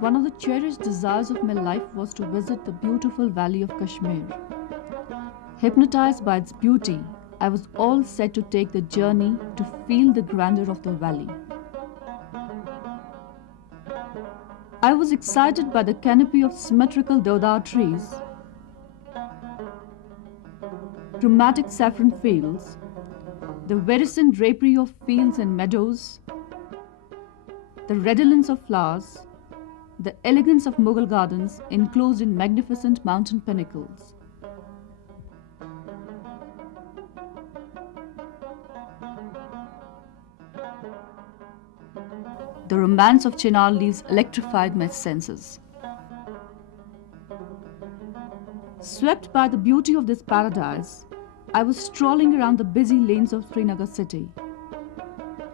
One of the cherished desires of my life was to visit the beautiful valley of Kashmir. Hypnotized by its beauty, I was all set to take the journey to feel the grandeur of the valley. I was excited by the canopy of symmetrical deodar trees, dramatic saffron fields, the virescent drapery of fields and meadows, the redolence of flowers, the elegance of Mughal gardens enclosed in magnificent mountain pinnacles. The romance of chinar leaves electrified my senses. Swept by the beauty of this paradise, I was strolling around the busy lanes of Srinagar city.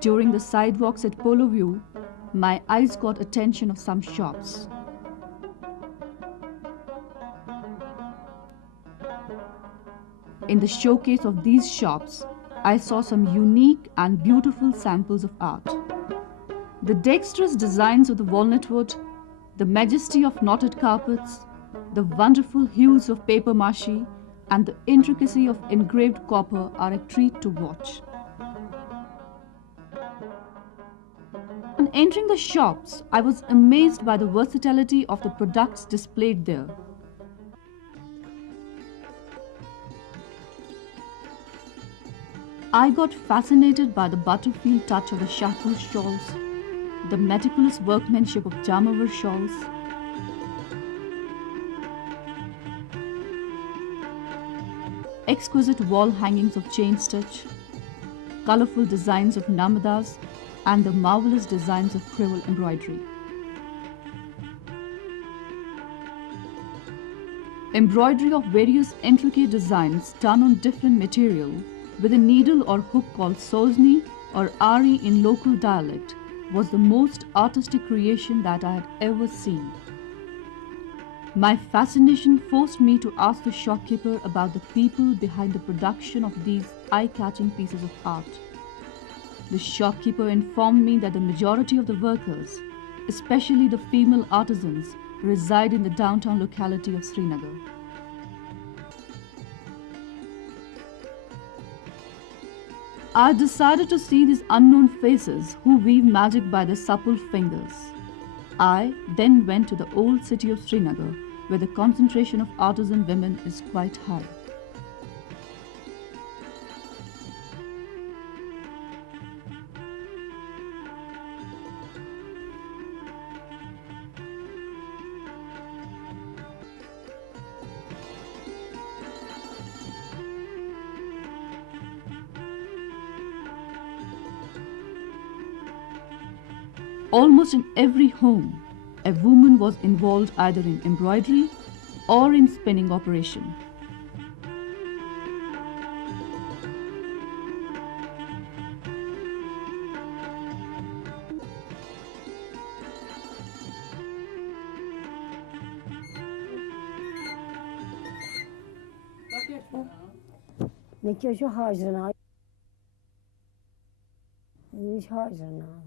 During the sidewalks at Polo View, my eyes caught attention of some shops. In the showcase of these shops, I saw some unique and beautiful samples of art. The dexterous designs of the walnut wood, the majesty of knotted carpets, the wonderful hues of paper mache, and the intricacy of engraved copper are a treat to watch. On entering the shops, I was amazed by the versatility of the products displayed there. I got fascinated by the butterfield touch of the Shahpur shawls, the meticulous workmanship of Jamawar shawls, exquisite wall hangings of chain stitch, colorful designs of namadas, and the marvelous designs of quill embroidery. Embroidery of various intricate designs done on different material with a needle or hook called sozni or ari in local dialect was the most artistic creation that I had ever seen. My fascination forced me to ask the shopkeeper about the people behind the production of these eye-catching pieces of art. The shopkeeper informed me that the majority of the workers, especially the female artisans, reside in the downtown locality of Srinagar. I decided to see these unknown faces who weave magic by their supple fingers. I then went to the old city of Srinagar, where the concentration of artisan women is quite high. Almost in every home, a woman was involved either in embroidery or in spinning operation.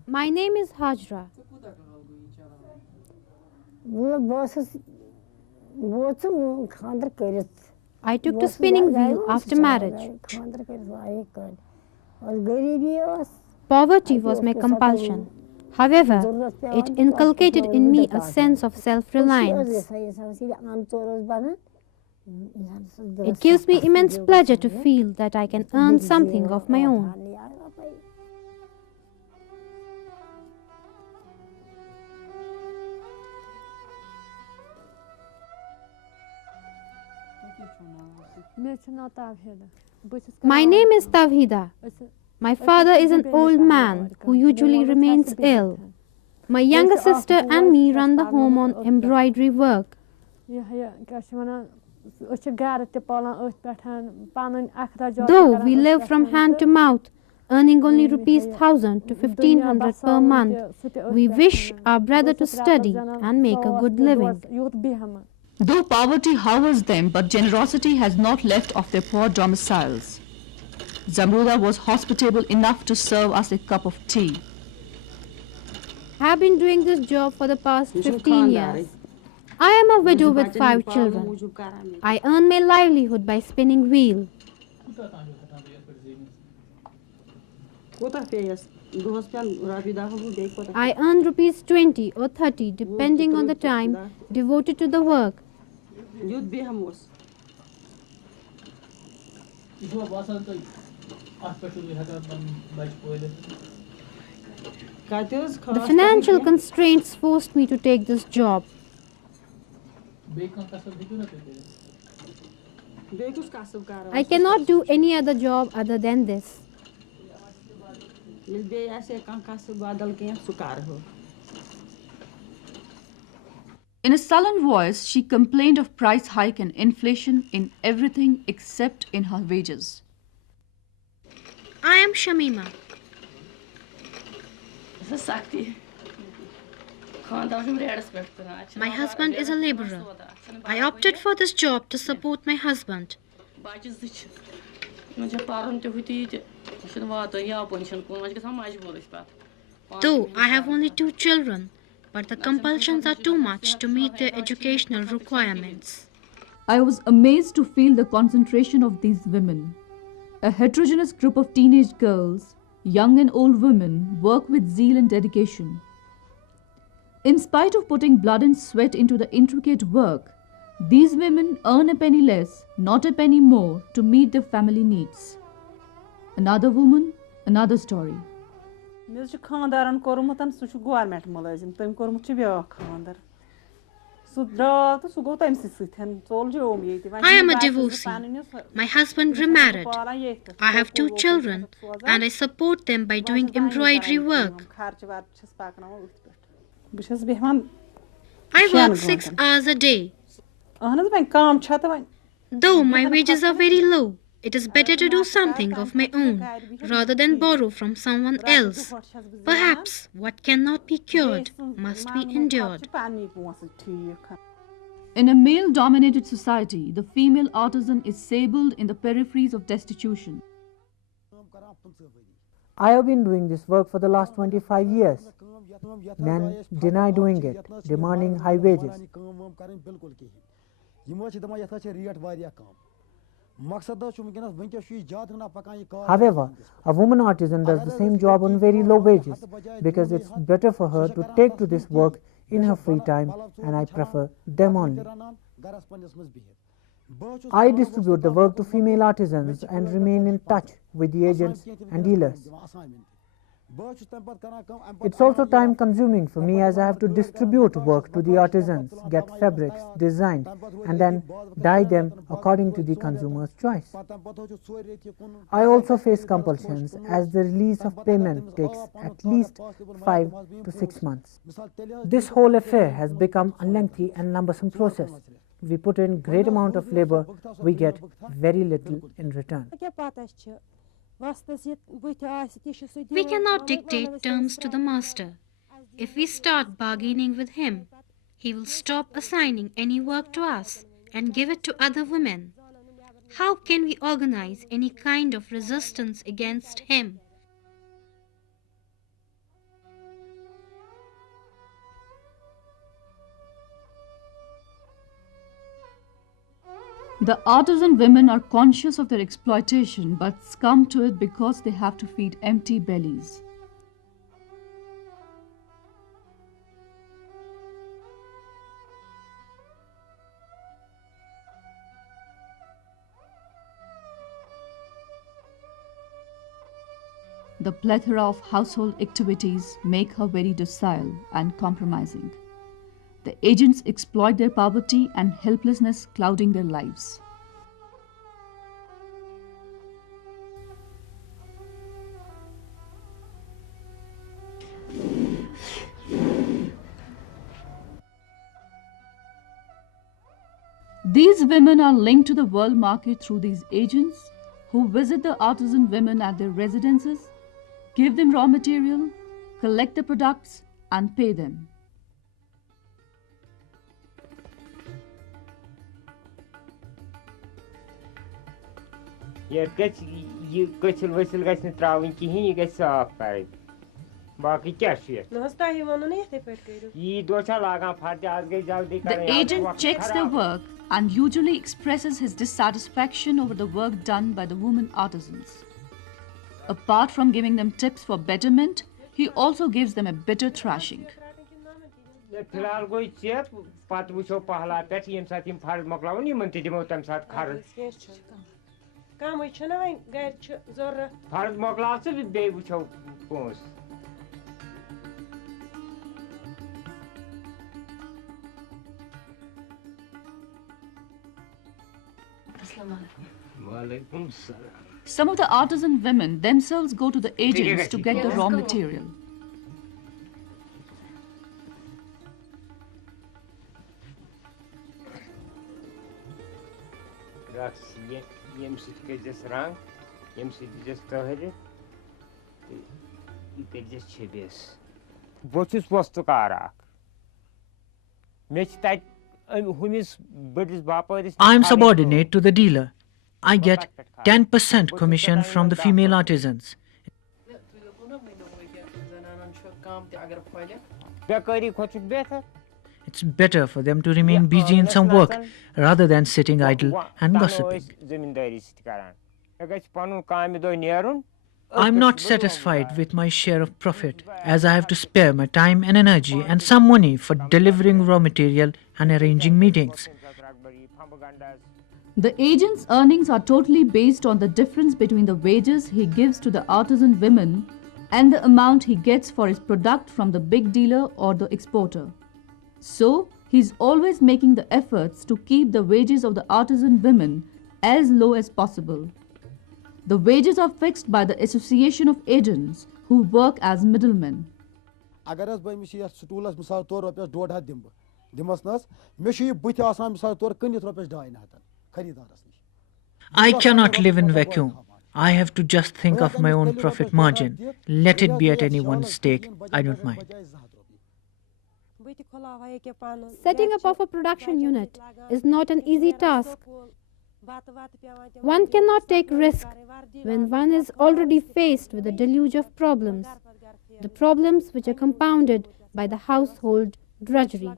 My name is Hajra. I took to spinning wheel after marriage. Poverty was my compulsion. However, it inculcated in me a sense of self-reliance. It gives me immense pleasure to feel that I can earn something of my own. My name is Tawhida. My father is an old man who usually remains ill. My younger sister and me run the home on embroidery work. Though we live from hand to mouth, earning only rupees 1,000 to 1,500 per month, we wish our brother to study and make a good living. Though poverty hovers them, but generosity has not left of their poor domiciles. Zamruda was hospitable enough to serve us a cup of tea. I have been doing this job for the past 15 years. I am a widow with 5 children. I earn my livelihood by spinning wheel. I earn rupees 20 or 30 depending on the time devoted to the work. The financial constraints forced me to take this job. I cannot do any other job other than this. In a sullen voice, she complained of price hike and inflation in everything except in her wages. I am Shamima. My husband is a laborer. I opted for this job to support my husband. Though I have only 2 children, but the compulsions are too much to meet their educational requirements. I was amazed to feel the concentration of these women. A heterogeneous group of teenage girls, young and old women, work with zeal and dedication. In spite of putting blood and sweat into the intricate work, these women earn a penny less, not a penny more, to meet their family needs. Another woman, another story. I am a divorcee. My husband remarried. I have 2 children and I support them by doing embroidery work. I work 6 hours a day. Though my wages are very low, it is better to do something of my own rather than borrow from someone else. Perhaps what cannot be cured must be endured. In a male-dominated society, the female artisan is sabbled in the peripheries of destitution. I have been doing this work for the last 25 years. Men deny doing it, demanding high wages. However, a woman artisan does the same job on very low wages because it's better for her to take to this work in her free time, and I prefer them only. I distribute the work to female artisans and remain in touch with the agents and dealers. It's also time consuming for me as I have to distribute work to the artisans, get fabrics designed and then dye them according to the consumer's choice. I also face compulsions as the release of payment takes at least 5 to 6 months. This whole affair has become a lengthy and cumbersome process. We put in great amount of labor, we get very little in return. We cannot dictate terms to the master. If we start bargaining with him, he will stop assigning any work to us and give it to other women. How can we organize any kind of resistance against him? The artisan women are conscious of their exploitation but succumb to it because they have to feed empty bellies. The plethora of household activities make her very docile and compromising. The agents exploit their poverty and helplessness, clouding their lives. These women are linked to the world market through these agents who visit the artisan women at their residences, give them raw material, collect the products, and pay them. ये कचल वसल गछ न त्रावन कहीं ये गछ साफ कर The agent checks their work and usually expresses his dissatisfaction over the work done by the women artisans. Apart from giving them tips for betterment, he also gives them a bitter thrashing. Some of the artisan women themselves go to the agents to get the raw material. I am subordinate to the dealer. I get 10% commission from the female artisans. It's better for them to remain busy in some work rather than sitting idle and gossiping. I'm not satisfied with my share of profit, as I have to spare my time and energy and some money for delivering raw material and arranging meetings. The agent's earnings are totally based on the difference between the wages he gives to the artisan women and the amount he gets for his product from the big dealer or the exporter. So, he's always making the efforts to keep the wages of the artisan women as low as possible. The wages are fixed by the Association of Agents who work as middlemen. I cannot live in vacuum. I have to just think of my own profit margin. Let it be at anyone's stake, I don't mind. Setting up of a production unit is not an easy task. One cannot take risk when one is already faced with a deluge of problems, the problems which are compounded by the household drudgery.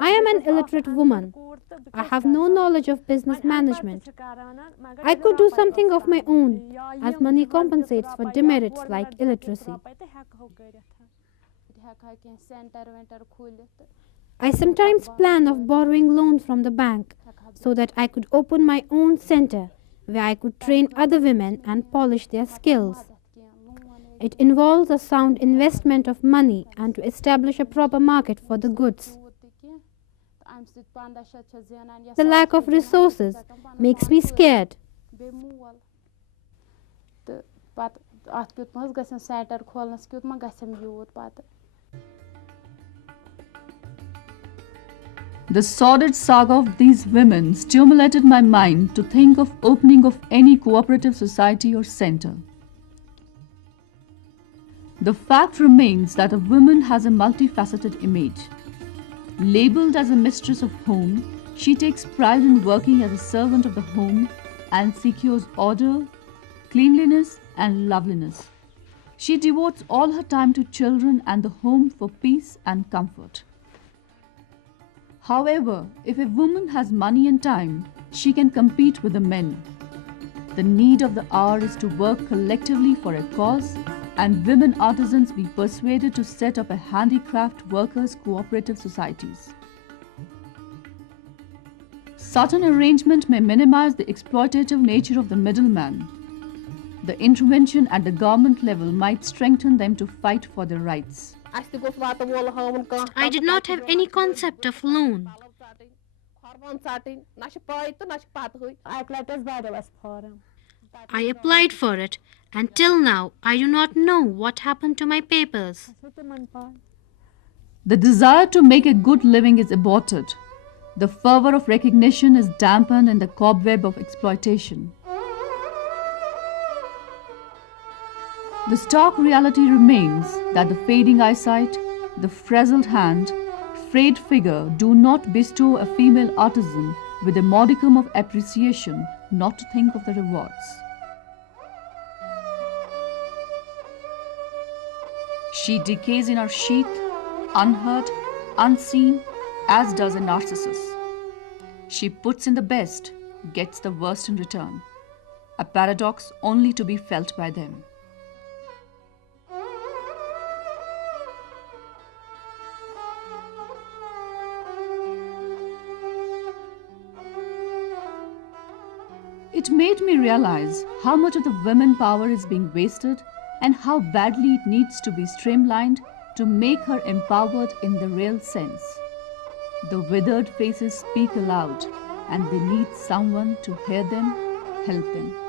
I am an illiterate woman. I have no knowledge of business management. I could do something of my own, as money compensates for demerits like illiteracy. I sometimes plan of borrowing loan from the bank so that I could open my own center where I could train other women and polish their skills. It involves a sound investment of money and to establish a proper market for the goods. The lack of resources makes me scared. The sordid saga of these women stimulated my mind to think of opening of any cooperative society or center. The fact remains that a woman has a multifaceted image. Labeled as a mistress of home, she takes pride in working as a servant of the home and secures order, cleanliness, and loveliness. She devotes all her time to children and the home for peace and comfort. However, if a woman has money and time, she can compete with the men. The need of the hour is to work collectively for a cause, and women artisans be persuaded to set up a handicraft workers' cooperative societies. Such an arrangement may minimize the exploitative nature of the middleman. The intervention at the government level might strengthen them to fight for their rights. I did not have any concept of loan. I applied for it, and till now I do not know what happened to my papers. The desire to make a good living is aborted. The fervor of recognition is dampened in the cobweb of exploitation. The stark reality remains that the fading eyesight, the frazzled hand, frayed figure do not bestow a female artisan with a modicum of appreciation, not to think of the rewards. She decays in her sheath, unheard, unseen, as does a narcissus. She puts in the best, gets the worst in return, a paradox only to be felt by them. It made me realize how much of the women power is being wasted and how badly it needs to be streamlined to make her empowered in the real sense. The withered faces speak aloud and they need someone to hear them, help them.